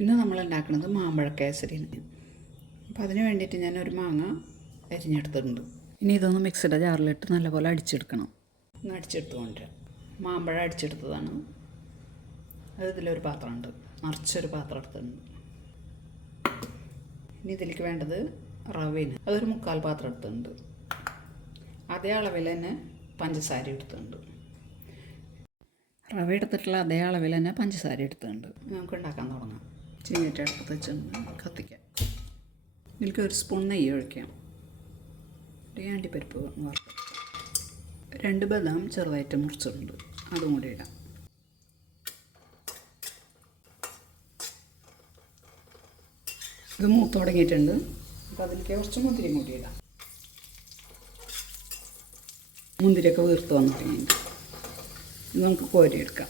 ഇന്ന് നമ്മൾ ഉണ്ടാക്കുന്നത് മാമ്പഴ കേസരിയാണ് അപ്പോൾ അതിന് വേണ്ടിയിട്ട് ഞാൻ ഒരു മാങ്ങ അരിഞ്ഞെടുത്തിട്ടുണ്ട്. ഇനി ഇതൊന്ന് മിക്സിയുടെ ജാറിലിട്ട് നല്ലപോലെ അടിച്ചെടുക്കണം. ഒന്ന് അടിച്ചെടുത്ത് കൊണ്ടുവരാം മാമ്പഴം അടിച്ചെടുത്തതാണ്. അത് ഇതിലൊരു പാത്രമുണ്ട്. നിറച്ചൊരു പാത്രം എടുത്തിട്ടുണ്ട്. ഇനി ഇതിലേക്ക് വേണ്ടത് റവേന് അതൊരു മുക്കാൽ പാത്രം എടുത്തിട്ടുണ്ട്. അതേ അളവിൽ തന്നെ പഞ്ചസാര എടുത്തിട്ടുണ്ട്. റവ എടുത്തിട്ടുള്ള അതേ അളവിൽ തന്നെ പഞ്ചസാര എടുത്തിട്ടുണ്ട്. നമുക്ക് ഉണ്ടാക്കാൻ തുടങ്ങാം. ചീനിട്ട് അടുപ്പത്ത് വെച്ചൊന്ന് കത്തിക്കാം. ഇതിലേക്ക് ഒരു സ്പൂൺ നെയ്യ് ഒഴിക്കാം. ഒരു അണ്ടിപ്പരിപ്പ് വറുത്ത് രണ്ട് ബദാം ചെറുതായിട്ട് മുറിച്ചിട്ടുണ്ട് അതും കൂടി ഇടാം. ഇത് മൂത്ത് തുടങ്ങിയിട്ടുണ്ട്. അപ്പോൾ അതിലേക്ക് കുറച്ച് മുന്തിരി കൂടി ഇടാം. മുന്തിരിയൊക്കെ വീർത്ത് വന്നു തുടങ്ങിയിട്ടുണ്ട് ഇത് നമുക്ക് കോരിയെടുക്കാം.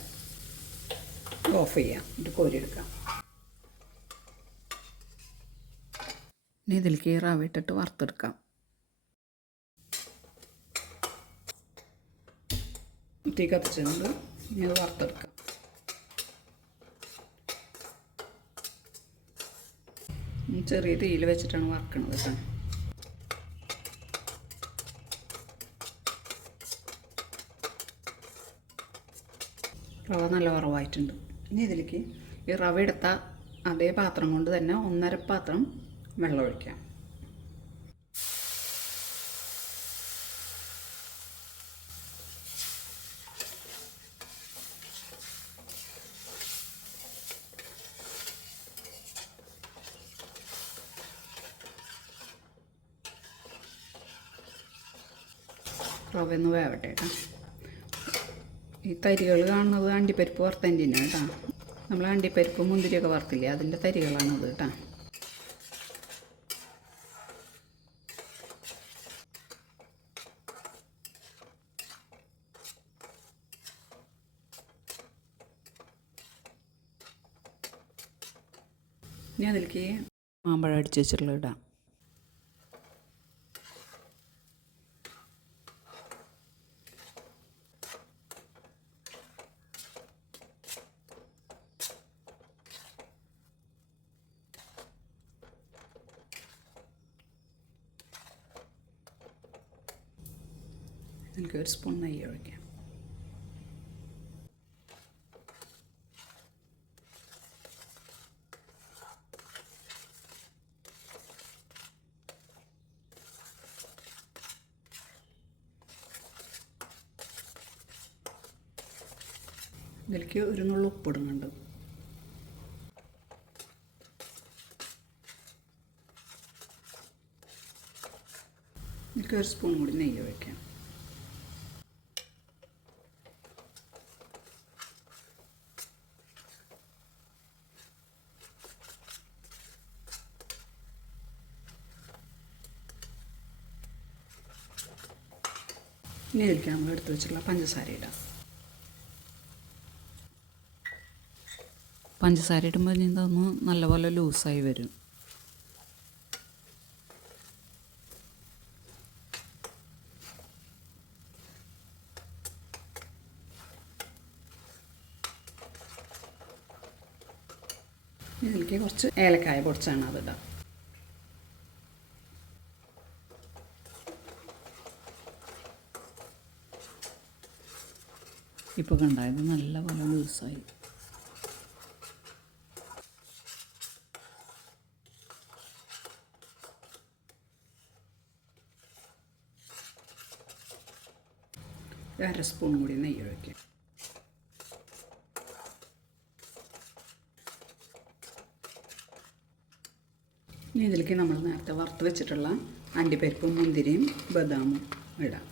ഓഫ് ചെയ്യാം. ഇത് കോരിയെടുക്കാം. ഇനി ഇതിലേക്ക് റവ ഇട്ടിട്ട് വറുത്തെടുക്കാം. തീ കത്തിച്ചിട്ടുണ്ട്. ഇനി അത് വറുത്തെടുക്കാം. ചെറിയ തീയിൽ വെച്ചിട്ടാണ് വറക്കണത് കേട്ടോ. റവ നല്ല വറവായിട്ടുണ്ട് ഇനി ഇതിലേക്ക് ഈ റവ എടുത്ത അതേ പാത്രം കൊണ്ട് തന്നെ ഒന്നര പാത്രം വെള്ളം ഒഴിക്കാം റവ ഒന്ന് വേവട്ടെ കേട്ടോ ഈ തരികൾ കാണുന്നത് അണ്ടിപ്പരിപ്പ് വറുത്തതിന്റെ കേട്ടോ നമ്മൾ അണ്ടിപ്പരിപ്പ് മുന്തിരിയൊക്കെ വറുത്തില്ലേ അതിന്റെ തരികളാണത് കേട്ടോ ഇനി അതിലേക്ക് മാമ്പഴം അടിച്ച് വെച്ചിട്ടുള്ള ഇടാം. എനിക്ക് ഒരു സ്പൂൺ നെയ്യ് ഒഴിക്കാം. ഇതിലേക്ക് ഒരു നുള്ള ഉപ്പിടുന്നുണ്ട്. ഇതിലേക്ക് ഒരു സ്പൂൺ കൂടി നെയ്യ് വയ്ക്കാം ഇനി ഇതിലേക്ക് നമ്മൾ എടുത്ത് വെച്ചിട്ടുള്ള പഞ്ചസാര ഇടാം. പഞ്ചസാര ഇടുമ്പോൾ ഇനി ഇതൊന്ന് നല്ലപോലെ ലൂസായി വരും. ഇതിലേക്ക് കുറച്ച് ഏലക്കായ പൊടിച്ചാണ് അത് ഇടാം. ഇപ്പോൾ കണ്ടായത് നല്ലപോലെ ലൂസായി. അര സ്പൂൺ കൂടി നെയ്യ് ഒഴിക്കുക ഇനി ഇതിലേക്ക് നമ്മൾ നേരത്തെ വറുത്ത് വെച്ചിട്ടുള്ള അണ്ടിപ്പരിപ്പും മുന്തിരിയും ബദാമും ഇടാം.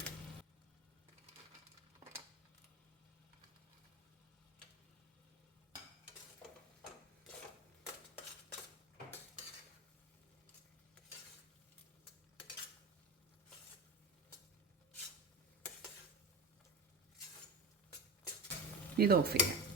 ഇത് ഓഫ് ചെയ്യാം